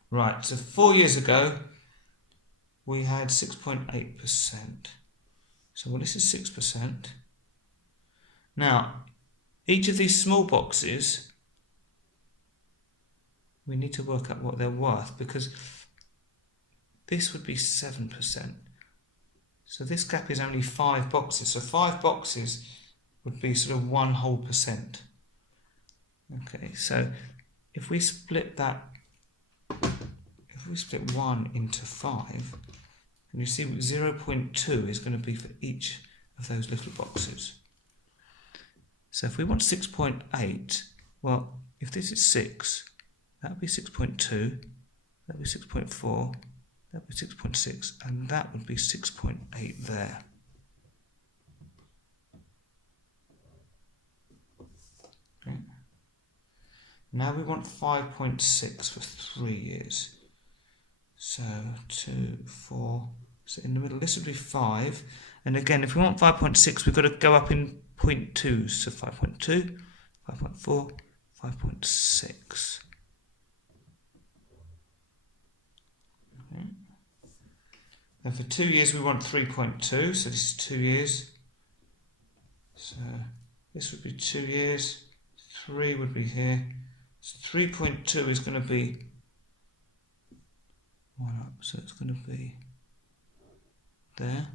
Right, so 4 years ago, we had 6.8%. So well, this is 6%. Now, each of these small boxes, we need to work out what they're worth, because this would be 7%. So this gap is only 5 boxes. So 5 boxes would be sort of 1 whole percent. Okay, so if we split 1 into 5, and you see 0.2 is going to be for each of those little boxes. So if we want 6.8, well, if this is 6, that would be 6.2, that would be 6.4, that would be 6.6, and that would be 6.8 there. Okay. Now we want 5.6 for 3 years. So 2, 4. So in the middle, this would be 5. And again, if we want 5.6, we've got to go up in 0.2. So 5.2, 5.4, 5.6. Okay. And for 2 years, we want 3.2. So this is 2 years. So this would be 2 years. 3 would be here. So 3.2 is going to be 1 up. So it's going to be there.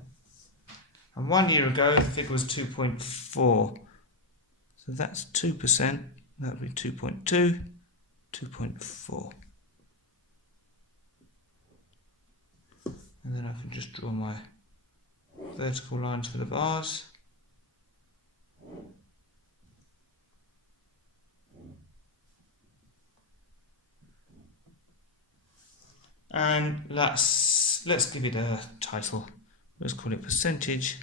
And 1 year ago, the figure was 2.4. So that's 2%. That would be 2.2, 2.4. And then I can just draw my vertical lines for the bars. And let's give it a title. Let's call it percentage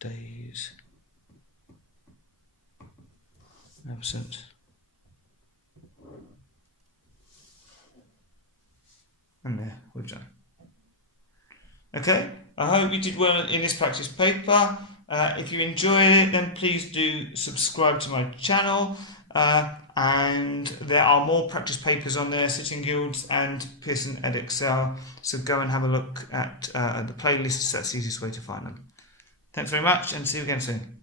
days absent. And there, we've done. Okay, I hope you did well in this practice paper. If you enjoyed it, then please do subscribe to my channel. And there are more practice papers on there, Sitting Guilds and Pearson Edexcel. So go and have a look at the playlists. That's the easiest way to find them. Thanks very much, and see you again soon.